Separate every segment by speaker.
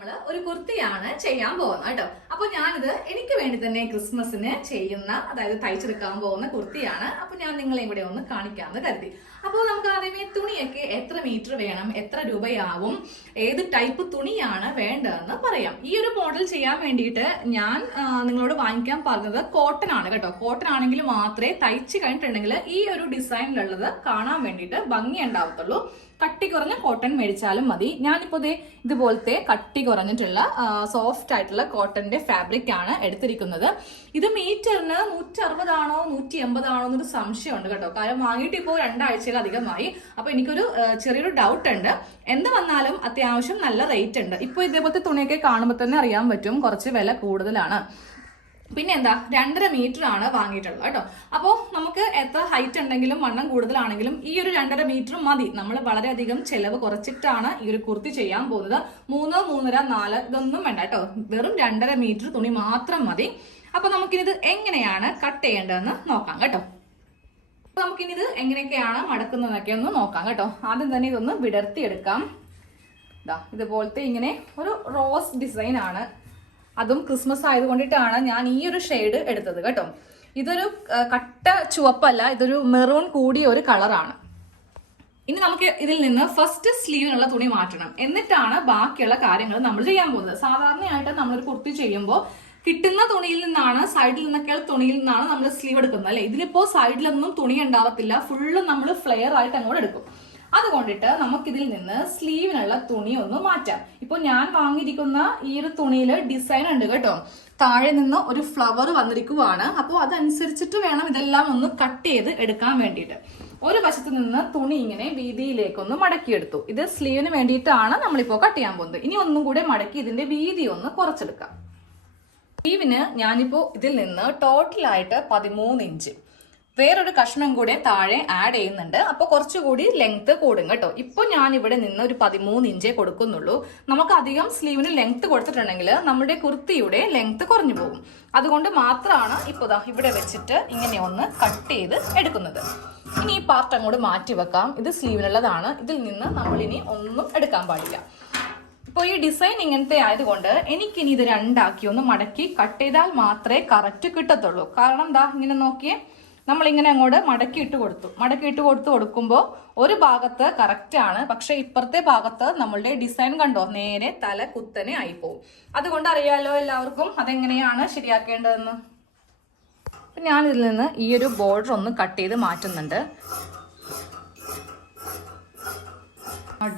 Speaker 1: നമ്മൾ ഒരു കുർത്തിയാണ് ചെയ്യാൻ പോകുന്നത് കേട്ടോ. അപ്പൊ ഞാനിത് എനിക്ക് വേണ്ടി തന്നെ ക്രിസ്മസിന് ചെയ്യുന്ന അതായത് തയ്ച്ചെടുക്കാൻ പോകുന്ന കുർത്തിയാണ്. അപ്പൊ ഞാൻ നിങ്ങളെ ഇവിടെ ഒന്ന് കാണിക്കാമെന്ന് കരുതി. അപ്പോൾ നമുക്ക് ആദ്യമേ തുണിയൊക്കെ എത്ര മീറ്റർ വേണം എത്ര രൂപയാവും ഏത് ടൈപ്പ് തുണിയാണ് വേണ്ടതെന്ന് പറയാം. ഈ ഒരു മോഡൽ ചെയ്യാൻ വേണ്ടിയിട്ട് ഞാൻ നിങ്ങളോട് വാങ്ങിക്കാൻ പറഞ്ഞത് കോട്ടൺ ആണ് കേട്ടോ. കോട്ടൺ ആണെങ്കിൽ മാത്രമേ തയ്ച്ച് കഴിഞ്ഞിട്ടുണ്ടെങ്കിൽ ഈ ഒരു ഡിസൈനിലുള്ളത് കാണാൻ വേണ്ടിയിട്ട് ഭംഗി ഉണ്ടാവത്തുള്ളൂ കട്ടി കുറഞ്ഞ കോട്ടൺ മേടിച്ചാലും മതി. ഞാനിപ്പോ ഇതേ ഇതുപോലത്തെ കട്ടി കുറഞ്ഞിട്ടുള്ള സോഫ്റ്റ് ആയിട്ടുള്ള കോട്ടന്റെ ഫാബ്രിക് ആണ് എടുത്തിരിക്കുന്നത്. ഇത് മീറ്ററിന് നൂറ്റി അറുപതാണോ നൂറ്റി എൺപതാണോ എന്നൊരു സംശയമുണ്ട് കേട്ടോ. കാരണം വാങ്ങിയിട്ട് ഇപ്പോൾ രണ്ടാഴ്ചയിലധികമായി. അപ്പോൾ എനിക്കൊരു ചെറിയൊരു ഡൗട്ട് ഉണ്ട്. എന്ത് വന്നാലും അത്യാവശ്യം നല്ല റേറ്റ് ഉണ്ട്. ഇപ്പോൾ ഇതേപോലത്തെ തുണിയൊക്കെ കാണുമ്പോൾ തന്നെ അറിയാൻ പറ്റും. കുറച്ച് വില കൂടുതലാണ്. പിന്നെ എന്താ രണ്ടര മീറ്റർ ആണ് വാങ്ങിയിട്ടുള്ളത് കേട്ടോ. അപ്പോൾ നമുക്ക് എത്ര ഹൈറ്റ് ഉണ്ടെങ്കിലും വണ്ണം കൂടുതലാണെങ്കിലും ഈ ഒരു രണ്ടര മീറ്റർ മതി. നമ്മൾ വളരെയധികം ചെലവ് കുറച്ചിട്ടാണ് ഈ ഒരു കുർത്തി ചെയ്യാൻ പോകുന്നത്. മൂന്ന് മൂന്നര നാല് ഇതൊന്നും വേണ്ട കേട്ടോ. വെറും രണ്ടര മീറ്റർ തുണി മാത്രം മതി. അപ്പൊ നമുക്കിനിത് എങ്ങനെയാണ് കട്ട് ചെയ്യേണ്ടതെന്ന് നോക്കാം കേട്ടോ. അപ്പോൾ നമുക്കിനി ഇത് എങ്ങനെയൊക്കെയാണ് മടക്കുന്നതൊക്കെ ഒന്ന് നോക്കാം കേട്ടോ. ആദ്യം തന്നെ ഇതൊന്ന് വിടർത്തിയെടുക്കാം. ഇതാ ഇതുപോലത്തെ ഇങ്ങനെ ഒരു റോസ് ഡിസൈൻ ആണ് അതും ക്രിസ്മസ് ആയതുകൊണ്ടിട്ടാണ് ഞാൻ ഈ ഒരു ഷെയ്ഡ് എടുത്തത് കേട്ടോ. ഇതൊരു കട്ട ചുവപ്പല്ല ഇതൊരു മെറൂൺ കൂടിയ ഒരു കളറാണ്. ഇനി നമുക്ക് ഇതിൽ നിന്ന് ഫസ്റ്റ് സ്ലീവിനുള്ള തുണി മാറ്റണം. എന്നിട്ടാണ് ബാക്കിയുള്ള കാര്യങ്ങൾ നമ്മൾ ചെയ്യാൻ പോകുന്നത്. സാധാരണയായിട്ട് നമ്മളൊരു കുർത്തി ചെയ്യുമ്പോൾ കിട്ടുന്ന തുണിയിൽ നിന്നാണ് സൈഡിൽ നിന്നൊക്കെയുള്ള തുണിയിൽ നിന്നാണ് നമ്മൾ സ്ലീവ് എടുക്കുന്നത്. അല്ലെ? ഇതിലിപ്പോ സൈഡിലൊന്നും തുണി ഉണ്ടാവത്തില്ല. ഫുള്ള് നമ്മൾ ഫ്ലെയർ ആയിട്ട് അങ്ങോട്ട് എടുക്കും. അതുകൊണ്ടിട്ട് നമുക്കിതിൽ നിന്ന് സ്ലീവിനുള്ള തുണി ഒന്ന് മാറ്റാം. ഇപ്പൊ ഞാൻ വാങ്ങിയിരിക്കുന്ന ഈ ഒരു തുണിയിൽ ഡിസൈൻ ഉണ്ട് കേട്ടോ. താഴെ നിന്ന് ഒരു ഫ്ലവർ വന്നിരിക്കുവാണ്. അപ്പോൾ അതനുസരിച്ചിട്ട് വേണം ഇതെല്ലാം ഒന്ന് കട്ട് ചെയ്ത് എടുക്കാൻ വേണ്ടിയിട്ട്. ഒരു വശത്ത് നിന്ന് തുണി ഇങ്ങനെ വീതിയിലേക്കൊന്ന് മടക്കിയെടുത്തു. ഇത് സ്ലീവിന് വേണ്ടിയിട്ടാണ് നമ്മളിപ്പോൾ കട്ട് ചെയ്യാൻ പോകുന്നത്. ഇനി ഒന്നും കൂടെ മടക്കി ഇതിന്റെ വീതി ഒന്ന് കുറച്ചെടുക്കാം. സ്ലീവിന് ഞാനിപ്പോൾ ഇതിൽ നിന്ന് ടോട്ടലായിട്ട് പതിമൂന്ന് ഇഞ്ച് വേറൊരു കഷ്ണം കൂടെ താഴെ ആഡ് ചെയ്യുന്നുണ്ട്. അപ്പോൾ കുറച്ചുകൂടി ലെങ്ത് കൂടും കേട്ടോ. ഇപ്പോൾ ഞാൻ ഇവിടെ നിന്ന് ഒരു പതിമൂന്ന് ഇഞ്ചേ കൊടുക്കുന്നുള്ളൂ. നമുക്ക് അധികം സ്ലീവിന് ലെങ്ത് കൊടുത്തിട്ടുണ്ടെങ്കിൽ നമ്മുടെ കുർത്തിയുടെ ലെങ്ത് കുറഞ്ഞു പോകും. അതുകൊണ്ട് മാത്രമാണ് ഇപ്പോൾ ദാ ഇവിടെ വെച്ചിട്ട് ഇങ്ങനെ ഒന്ന് കട്ട് ചെയ്ത് എടുക്കുന്നത്. ഇനി ഈ പാർട്ട് അങ്ങോട്ട് മാറ്റി വെക്കാം. ഇത് സ്ലീവിനുള്ളതാണ് ഇതിൽ നിന്ന് നമ്മൾ ഇനി ഒന്നും എടുക്കാൻ പാടില്ല. ഇപ്പോൾ ഈ ഡിസൈൻ ഇങ്ങനത്തെ ആയതുകൊണ്ട് എനിക്കിനി ഇത് രണ്ടാക്കി ഒന്ന് മടക്കി കട്ട് ചെയ്താൽ മാത്രമേ കറക്റ്റ് കിട്ടത്തുള്ളൂ. കാരണം എന്താ ഇങ്ങനെ നോക്കിയേ നമ്മൾ ഇങ്ങനെ അങ്ങോട്ട് മടക്കി ഇട്ട് കൊടുത്തു. മടക്കി ഇട്ട് കൊടുത്ത് കൊടുക്കുമ്പോൾ ഒരു ഭാഗത്ത് ആണ്. പക്ഷെ ഇപ്പുറത്തെ ഭാഗത്ത് നമ്മളുടെ ഡിസൈൻ കണ്ടോ? നേരെ തല കുത്തനെ ആയിപ്പോവും. അതുകൊണ്ട് അറിയാലോ എല്ലാവർക്കും അതെങ്ങനെയാണ് ശരിയാക്കേണ്ടതെന്ന്? അപ്പം ഞാനിതിൽ നിന്ന് ഈ ഒരു ബോർഡർ ഒന്ന് കട്ട് ചെയ്ത് മാറ്റുന്നുണ്ട്.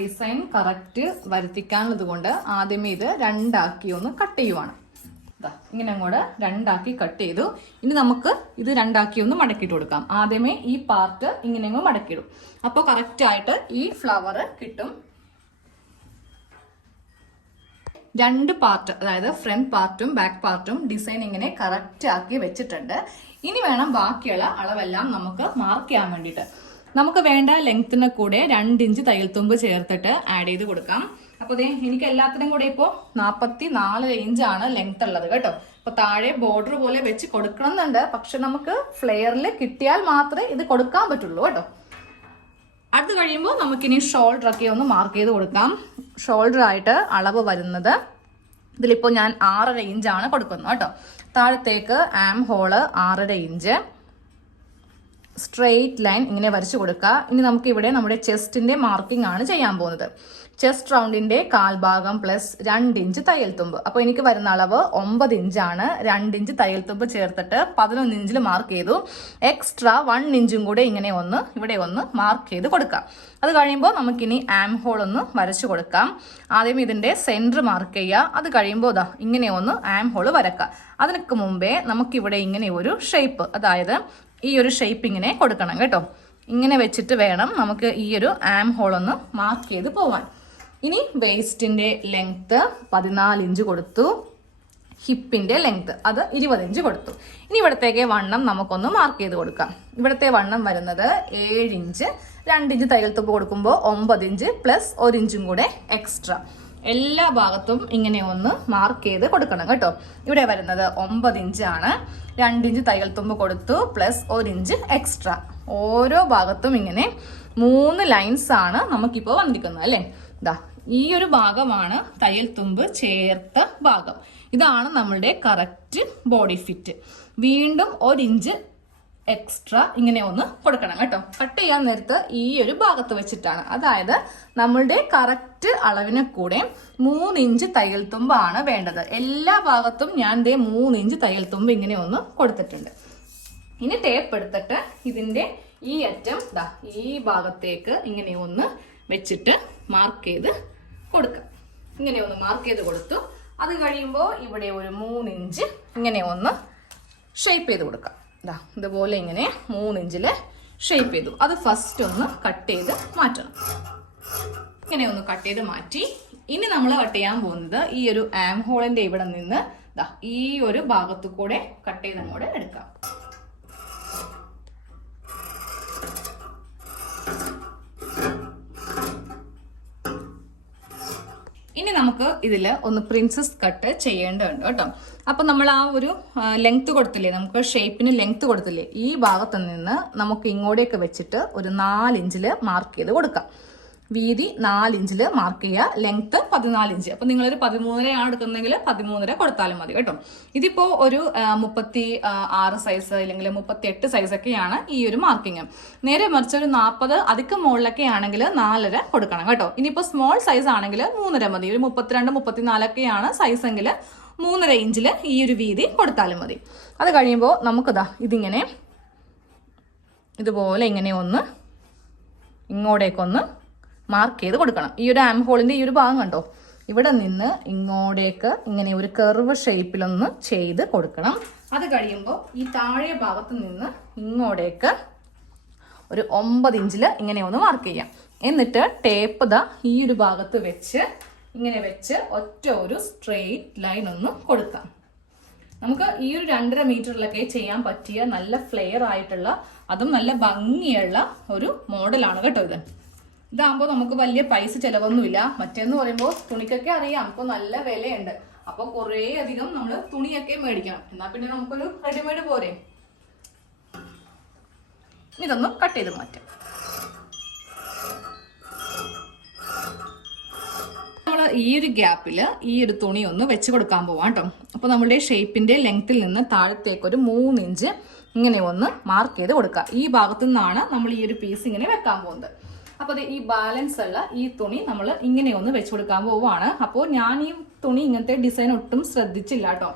Speaker 1: ഡിസൈൻ കറക്റ്റ് വരുത്തിക്കാനുള്ളത് കൊണ്ട് ആദ്യമേ ഇത് രണ്ടാക്കി ഒന്ന് കട്ട് ചെയ്യുവാണ്. ഇങ്ങനെ അങ്ങോട്ട് രണ്ടാക്കി കട്ട് ചെയ്തു. ഇനി നമുക്ക് ഇത് രണ്ടാക്കി ഒന്ന് മടക്കിയിട്ട് കൊടുക്കാം. ആദ്യമേ ഈ പാർട്ട് ഇങ്ങനെ അങ്ങ് മടക്കിയിടും. കറക്റ്റ് ആയിട്ട് ഈ ഫ്ലവർ കിട്ടും. രണ്ട് പാർട്ട് അതായത് ഫ്രണ്ട് പാർട്ടും ബാക്ക് പാർട്ടും ഡിസൈൻ ഇങ്ങനെ കറക്റ്റ് ആക്കി വെച്ചിട്ടുണ്ട്. ഇനി വേണം ബാക്കിയുള്ള അളവെല്ലാം നമുക്ക് മാർക്ക് ചെയ്യാൻ വേണ്ടിയിട്ട്. നമുക്ക് വേണ്ട ലെങ്ത്തിന് കൂടെ രണ്ട് ഇഞ്ച് തയ്യൽ തുമ്പ് ചേർത്തിട്ട് ആഡ് ചെയ്ത് കൊടുക്കാം. അപ്പോൾ ദേ എനിക്ക് എല്ലാത്തിനും കൂടെ ഇപ്പോ നാൽപ്പത്തി നാല് റേഞ്ചാണ് ലെങ്ത് ഉള്ളത് കേട്ടോ. അപ്പോൾ താഴെ ബോർഡർ പോലെ വെച്ച് കൊടുക്കണം എന്നുണ്ട് പക്ഷെ നമുക്ക് ഫ്ലെയറിൽ കിട്ടിയാൽ മാത്രമേ ഇത് കൊടുക്കാൻ പറ്റുള്ളൂ കേട്ടോ. അടുത്ത് കഴിയുമ്പോൾ നമുക്കിനി ഷോൾഡർ ഒക്കെ ഒന്ന് മാർക്ക് ചെയ്ത് കൊടുക്കാം. ഷോൾഡർ ആയിട്ട് അളവ് വരുന്നത് ഇതിലിപ്പോൾ ഞാൻ ആറര ഇഞ്ചാണ് കൊടുക്കുന്നത് കേട്ടോ. താഴത്തേക്ക് ആം ഹോൾ ആറര ഇഞ്ച്. സ്ട്രെയിറ്റ് ലൈൻ ഇങ്ങനെ വരച്ചു കൊടുക്കുക. ഇനി നമുക്ക് ഇവിടെ നമ്മുടെ ചെസ്റ്റിന്റെ മാർക്കിംഗ് ആണ് ചെയ്യാൻ പോകുന്നത്. ചെസ്റ്റ് റൗണ്ടിന്റെ കാൽഭാഗം പ്ലസ് രണ്ട് ഇഞ്ച് തയ്യൽ തുമ്പ്. അപ്പോൾ എനിക്ക് വരുന്ന അളവ് ഒമ്പത് ഇഞ്ചാണ് രണ്ട് ഇഞ്ച് തയ്യൽ തുമ്പ് ചേർത്തിട്ട് പതിനൊന്ന് ഇഞ്ചിൽ മാർക്ക് ചെയ്തു. എക്സ്ട്രാ വൺ ഇഞ്ചും കൂടെ ഇങ്ങനെ ഒന്ന് ഇവിടെ ഒന്ന് മാർക്ക് ചെയ്ത് കൊടുക്കാം അത് കഴിയുമ്പോൾ നമുക്കിനി ആം ഹോൾ ഒന്ന് വരച്ചു കൊടുക്കാം. ആദ്യം ഇതിന്റെ സെന്റർ മാർക്ക് ചെയ്യുക. അത് കഴിയുമ്പോൾ ഇതാ ഇങ്ങനെ ഒന്ന് ആം ഹോൾ വരക്കുക. അതിനൊക്കെ മുമ്പേ നമുക്കിവിടെ ഇങ്ങനെ ഒരു ഷേപ്പ് അതായത് ഈ ഒരു ഷേപ്പിങ്ങിനെ കൊടുക്കണം കേട്ടോ. ഇങ്ങനെ വെച്ചിട്ട് വേണം നമുക്ക് ഈ ഒരു ആം ഹോൾ ഒന്ന് മാർക്ക് ചെയ്ത് പോവാൻ. ഇനി വേസ്റ്റിന്റെ ലെങ്ത്ത് പതിനാല് ഇഞ്ച് കൊടുത്തു. ഹിപ്പിന്റെ ലെങ്ത്ത് അത് ഇരുപതിഞ്ച് കൊടുത്തു. ഇനി ഇവിടത്തേക്ക് വണ്ണം നമുക്കൊന്ന് മാർക്ക് ചെയ്ത് കൊടുക്കാം. ഇവിടുത്തെ വണ്ണം വരുന്നത് ഏഴ് ഇഞ്ച്. രണ്ട് ഇഞ്ച് തയ്യൽ തുപ്പ് കൊടുക്കുമ്പോൾ ഒമ്പത് ഇഞ്ച് പ്ലസ് ഒരു ഇഞ്ചും കൂടെ എക്സ്ട്രാ എല്ലാ ഭാഗത്തും ഇങ്ങനെ ഒന്ന് മാർക്ക് ചെയ്ത് കൊടുക്കണം കേട്ടോ. ഇവിടെ വരുന്നത് ഒമ്പത് ഇഞ്ചാണ്. രണ്ട് ഇഞ്ച് തയ്യൽ തുമ്പ് കൊടുത്തു പ്ലസ് ഒരു ഇഞ്ച് എക്സ്ട്രാ ഓരോ ഭാഗത്തും ഇങ്ങനെ മൂന്ന് ലൈൻസ് ആണ് നമുക്കിപ്പോൾ വന്നിരിക്കുന്നത് അല്ലേ? ഇതാ ഈ ഒരു ഭാഗമാണ് തയ്യൽ തുമ്പ് ചേർത്ത ഭാഗം. ഇതാണ് നമ്മളുടെ കറക്റ്റ് ബോഡി ഫിറ്റ് വീണ്ടും ഒരിഞ്ച് എക്സ്ട്രാ ഇങ്ങനെ ഒന്ന് കൊടുക്കണം കേട്ടോ. കട്ട് ചെയ്യാൻ നേരത്ത് ഈ ഒരു ഭാഗത്ത് വെച്ചിട്ടാണ്. അതായത് നമ്മളുടെ കറക്റ്റ് അളവിന് കൂടെ മൂന്ന് ഇഞ്ച് തയ്യൽ തുമ്പാണ് വേണ്ടത്. എല്ലാ ഭാഗത്തും ഞാൻ ദേ മൂന്ന് ഇഞ്ച് തയ്യൽ തുമ്പ് ഇങ്ങനെ ഒന്ന് കൊടുത്തിട്ടുണ്ട്. ഇനി ടേപ്പ് എടുത്തിട്ട് ഇതിന്റെ ഈ അറ്റം ദാ ഈ ഭാഗത്തേക്ക് ഇങ്ങനെ ഒന്ന് വെച്ചിട്ട് മാർക്ക് ചെയ്ത് കൊടുക്കാം. ഇങ്ങനെ ഒന്ന് മാർക്ക് ചെയ്ത് കൊടുത്തു. അത് കഴിയുമ്പോൾ ഇവിടെ ഒരു മൂന്നിഞ്ച് ഇങ്ങനെ ഒന്ന് ഷേപ്പ് ചെയ്ത് കൊടുക്കാം. ദാ ഇതുപോലെ ഇങ്ങനെ മൂന്നിഞ്ചിൽ ഷേപ്പ് ചെയ്തു. അത് ഫസ്റ്റ് ഒന്ന് കട്ട് ചെയ്ത് മാറ്റണം. ഇങ്ങനെ ഒന്ന് കട്ട് ചെയ്ത് മാറ്റി. ഇനി നമ്മൾ കട്ട് ചെയ്യാൻ പോകുന്നത് ഈ ഒരു ആം ഹോളിന്റെ ഇവിടെ നിന്ന് ഈ ഒരു ഭാഗത്തു കൂടെ കട്ട് ചെയ്ത് അങ്ങോട്ട് എടുക്കാം. ഇനി നമുക്ക് ഇതിൽ ഒന്ന് പ്രിൻസസ് കട്ട് ചെയ്യേണ്ടതുണ്ട് കേട്ടോ. അപ്പം നമ്മൾ ആ ഒരു ലെങ്ത് കൊടുത്തില്ലേ നമുക്ക് ഷേപ്പിന് ലെങ്ത് കൊടുത്തില്ലേ ഈ ഭാഗത്ത് നിന്ന് നമുക്ക് ഇങ്ങോട്ടേക്ക് വെച്ചിട്ട് ഒരു നാലിഞ്ചിൽ മാർക്ക് ചെയ്ത് കൊടുക്കാം. വീതി നാലിഞ്ചിൽ മാർക്ക് ചെയ്യുക ലെങ്ത്ത് പതിനാല് ഇഞ്ച് അപ്പൊ നിങ്ങളൊരു പതിമൂന്നരയാണ് എടുക്കുന്നതെങ്കിൽ പതിമൂന്നര കൊടുത്താലും മതി കേട്ടോ. ഇതിപ്പോ ഒരു മുപ്പത്തി ആറ് സൈസ് അല്ലെങ്കിൽ മുപ്പത്തി എട്ട് സൈസ് ഒക്കെയാണ് ഈ ഒരു മാർക്കിങ് നേരെ മറിച്ച് ഒരു നാൽപ്പത് അധികം മുകളിലൊക്കെ ആണെങ്കിൽ നാലര കൊടുക്കണം കേട്ടോ. ഇനിയിപ്പോ സ്മോൾ സൈസ് ആണെങ്കിൽ മൂന്നര മതി. ഒരു മുപ്പത്തിരണ്ട് മുപ്പത്തിനാലൊക്കെയാണ് സൈസ് എങ്കിൽ മൂന്നര ഇഞ്ചിൽ ഈ ഒരു വീതി കൊടുത്താലും മതി. അത് കഴിയുമ്പോൾ നമുക്കിതാ ഇതിങ്ങനെ ഇതുപോലെ ഇങ്ങനെ ഒന്ന് ഇങ്ങോട്ടേക്കൊന്ന് മാർക്ക് ചെയ്ത് കൊടുക്കണം. ഈ ഒരു ആം ഹോളിന്റെ ഈ ഒരു ഭാഗം കണ്ടോ? ഇവിടെ നിന്ന് ഇങ്ങോട്ടേക്ക് ഇങ്ങനെ ഒരു കർവ് ഷേപ്പിലൊന്ന് ചെയ്ത് കൊടുക്കണം. അത് കഴിയുമ്പോൾ ഈ താഴെ ഭാഗത്ത് നിന്ന് ഇങ്ങോട്ടേക്ക് ഒരു ഒമ്പത് ഇഞ്ചിൽ ഇങ്ങനെ ഒന്ന് മാർക്ക് ചെയ്യാം. എന്നിട്ട് ടേപ്പ് ദാ ഈ ഒരു ഭാഗത്ത് വെച്ച് ഇങ്ങനെ വെച്ച് ഒറ്റ ഒരു സ്ട്രെയിറ്റ് ലൈൻ ഒന്ന് കൊടുക്കാം. നമുക്ക് ഈ ഒരു രണ്ടര മീറ്ററിലൊക്കെ ചെയ്യാൻ പറ്റിയ നല്ല ഫ്ലെയർ ആയിട്ടുള്ള അതും നല്ല ഭംഗിയുള്ള ഒരു മോഡലാണ് കേട്ടോ ഇത്. ഇതാകുമ്പോൾ നമുക്ക് വലിയ പൈസ ചിലവൊന്നുമില്ല. മറ്റേന്ന് പറയുമ്പോൾ തുണിക്കൊക്കെ അറിയാം. ഇപ്പോൾ നല്ല വിലയുണ്ട്. അപ്പോൾ കുറേ അധികം നമ്മൾ തുണിയൊക്കെ മേടിക്കണം. എന്നാൽ പിന്നെ നമുക്കൊരു റെഡിമെയ്ഡ് പോരെ? ഇതൊന്ന് കട്ട് ചെയ്ത് മാറ്റാം. ഈ ഒരു ഗ്യാപ്പിൽ ഈ ഒരു തുണി ഒന്ന് വെച്ച് കൊടുക്കാൻ പോവാം കേട്ടോ അപ്പോൾ നമ്മുടെ ഷേപ്പിന്റെ ലെങ്ത്തിൽ നിന്ന് താഴത്തേക്ക് ഒരു മൂന്ന് ഇഞ്ച് ഇങ്ങനെ ഒന്ന് മാർക്ക് ചെയ്ത് കൊടുക്കുക ഈ ഭാഗത്തു നിന്നാണ് നമ്മൾ ഈ ഒരു പീസ് ഇങ്ങനെ വെക്കാൻ പോകുന്നത്. അപ്പോൾ ദേ ഈ ബാലൻസ് ഉള്ള ഈ തുണി നമ്മൾ ഇങ്ങനെ ഒന്ന് വെച്ച് കൊടുക്കാൻ പോവുകയാണ് അപ്പോൾ ഞാൻ ഈ തുണി ഇങ്ങനത്തെ ഡിസൈൻ ഒട്ടും ശ്രദ്ധിച്ചില്ല കേട്ടോ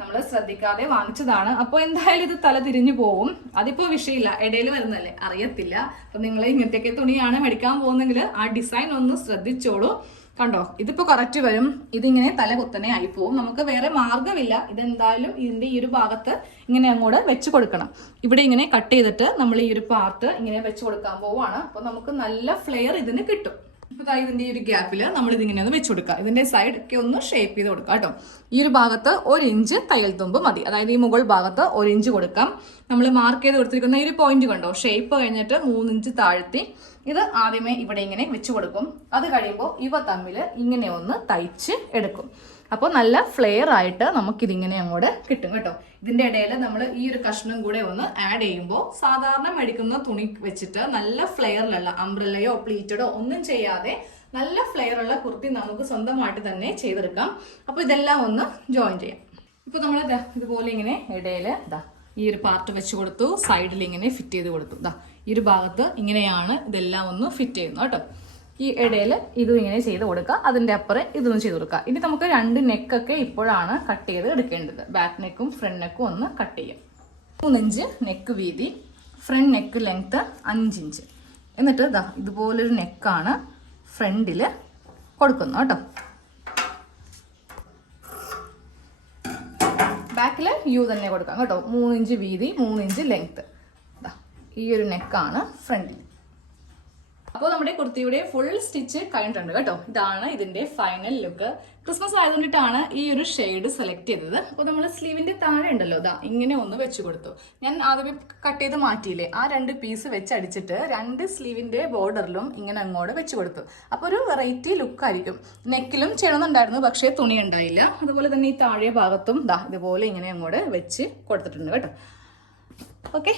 Speaker 1: നമ്മൾ ശ്രദ്ധിക്കാതെ വാങ്ങിച്ചതാണ്. അപ്പോൾ എന്തായാലും ഇത് തല തിരിഞ്ഞു പോവും. അതിപ്പോ വിഷയമില്ല. ഇടയിൽ വരുന്നല്ലേ അറിയത്തില്ല. അപ്പൊ നിങ്ങൾ ഇങ്ങനത്തെയൊക്കെ തുണിയാണ് മേടിക്കാൻ പോകുന്നെങ്കിൽ ആ ഡിസൈൻ ഒന്ന് ശ്രദ്ധിച്ചോളൂ. കണ്ടോ? ഇതിപ്പോ കറക്റ്റ് വരും. ഇതിങ്ങനെ തല കുത്തനെ ആയി പോവും നമുക്ക് വേറെ മാർഗമില്ല ഇതെന്തായാലും ഇതിന്റെ ഈ ഒരു ഭാഗത്ത് ഇങ്ങനെ അങ്ങോട്ട് വെച്ച് കൊടുക്കണം. ഇവിടെ ഇങ്ങനെ കട്ട് ചെയ്തിട്ട് നമ്മൾ ഈ ഒരു പാർട്ട് ഇങ്ങനെ വെച്ച് കൊടുക്കാൻ പോവാണ് അപ്പൊ നമുക്ക് നല്ല ഫ്ലെയർ ഇതിന് കിട്ടും. അപ്പൊ ഇതിന്റെ ഈ ഒരു ഗ്യാപ്പിൽ നമ്മൾ ഇതിങ്ങനെ ഒന്ന് വെച്ച് കൊടുക്കുക ഇതിന്റെ സൈഡ് ഒക്കെ ഒന്ന് ഷേപ്പ് ചെയ്ത് കൊടുക്കുക കേട്ടോ. ഈ ഒരു ഭാഗത്ത് ഒരു ഇഞ്ച് തയ്യൽ തുമ്പ് മതി. അതായത് ഈ മുകൾ ഭാഗത്ത് ഒരു ഇഞ്ച് കൊടുക്കാം. നമ്മൾ മാർക്ക് ചെയ്ത് കൊടുത്തിരിക്കുന്ന ഈ ഒരു പോയിന്റ് കണ്ടോ? ഷേപ്പ് കഴിഞ്ഞിട്ട് മൂന്ന് ഇഞ്ച് താഴ്ത്തി ഇത് ആദ്യമേ ഇവിടെ ഇങ്ങനെ വെച്ച് കൊടുക്കും. അത് കഴിയുമ്പോൾ ഇവ തമ്മിൽ ഇങ്ങനെ ഒന്ന് തയ്ച്ച് എടുക്കും. അപ്പോൾ നല്ല ഫ്ലെയർ ആയിട്ട് നമുക്കിതിങ്ങനെ അങ്ങോട്ട് കിട്ടും കേട്ടോ. ഇതിന്റെ ഇടയിൽ നമ്മൾ ഈ ഒരു കഷ്ണം കൂടെ ഒന്ന് ആഡ് ചെയ്യുമ്പോൾ സാധാരണ മേടിക്കുന്ന തുണി വെച്ചിട്ട് നല്ല ഫ്ലെയറിലുള്ള അംബ്രല്ലയോ പ്ലീറ്റഡോ ഒന്നും ചെയ്യാതെ നല്ല ഫ്ലെയർ ഉള്ള കുർത്തി നമുക്ക് സ്വന്തമായിട്ട് തന്നെ ചെയ്തെടുക്കാം. അപ്പോൾ ഇതെല്ലാം ഒന്ന് ജോയിൻ ചെയ്യാം. ഇപ്പോൾ നമ്മൾ ഇതുപോലെ ഇങ്ങനെ ഇടയിൽ ഇതാ ഈ ഒരു പാർട്ട് വെച്ച് കൊടുത്തു സൈഡിൽ ഇങ്ങനെ ഫിറ്റ് ചെയ്ത് കൊടുത്തു. ഇതാ ഈ ഒരു ഭാഗത്ത് ഇങ്ങനെയാണ് ഇതെല്ലാം ഒന്ന് ഫിറ്റ് ചെയ്യുന്നത് കേട്ടോ. ഈ ഇടയിൽ ഇതും ഇങ്ങനെ ചെയ്ത് കൊടുക്കുക അതിന്റെ അപ്പുറം ഇതും ചെയ്ത് കൊടുക്കുക ഇനി നമുക്ക് രണ്ട് നെക്കൊക്കെ ഇപ്പോഴാണ് കട്ട് ചെയ്ത് എടുക്കേണ്ടത്. ബാക്ക് നെക്കും ഫ്രണ്ട് നെക്കും ഒന്ന് കട്ട് ചെയ്യും. മൂന്നിഞ്ച് നെക്ക് വീതി ഫ്രണ്ട് നെക്ക് ലെങ്ത് അഞ്ചിഞ്ച്. എന്നിട്ട് ഇതാ ഇതുപോലൊരു നെക്കാണ് ഫ്രണ്ടിൽ കൊടുക്കുന്നത് കേട്ടോ. ബാക്കിൽ യു തന്നെ കൊടുക്കാം കേട്ടോ. മൂന്നിഞ്ച് വീതി മൂന്നിഞ്ച് ലെങ്ത് ഈ ഒരു നെക്കാണ് ഫ്രണ്ടിൽ അപ്പോൾ നമ്മുടെ കുർത്തിയുടെ ഫുൾ സ്റ്റിച്ച് കഴിഞ്ഞിട്ടുണ്ട് കേട്ടോ. ഇതാണ് ഇതിന്റെ ഫൈനൽ ലുക്ക് ക്രിസ്മസ് ആയതുകൊണ്ടിട്ടാണ് ഈ ഒരു ഷെയ്ഡ് സെലക്ട് ചെയ്തത്. അപ്പോൾ നമ്മൾ സ്ലീവിന്റെ താഴെ ഉണ്ടല്ലോ ഇതാ ഇങ്ങനെ ഒന്ന് വെച്ച് കൊടുത്തു. ഞാൻ ആദ്യമേ കട്ട് ചെയ്ത് മാറ്റിയില്ലേ? ആ രണ്ട് പീസ് വെച്ച് അടിച്ചിട്ട് രണ്ട് സ്ലീവിന്റെ ബോർഡറിലും ഇങ്ങനെ അങ്ങോട്ട് വെച്ച് കൊടുത്തു. അപ്പോൾ ഒരു വെറൈറ്റി ലുക്കായിരിക്കും നെക്കിലും ചെയ്യണമെന്നുണ്ടായിരുന്നു പക്ഷേ തുണി ഉണ്ടായില്ല. അതുപോലെ തന്നെ ഈ താഴെ ഭാഗത്തും ദാ ഇതുപോലെ ഇങ്ങനെ അങ്ങോട്ട് വെച്ച് കൊടുത്തിട്ടുണ്ട് കേട്ടോ. ഓക്കെ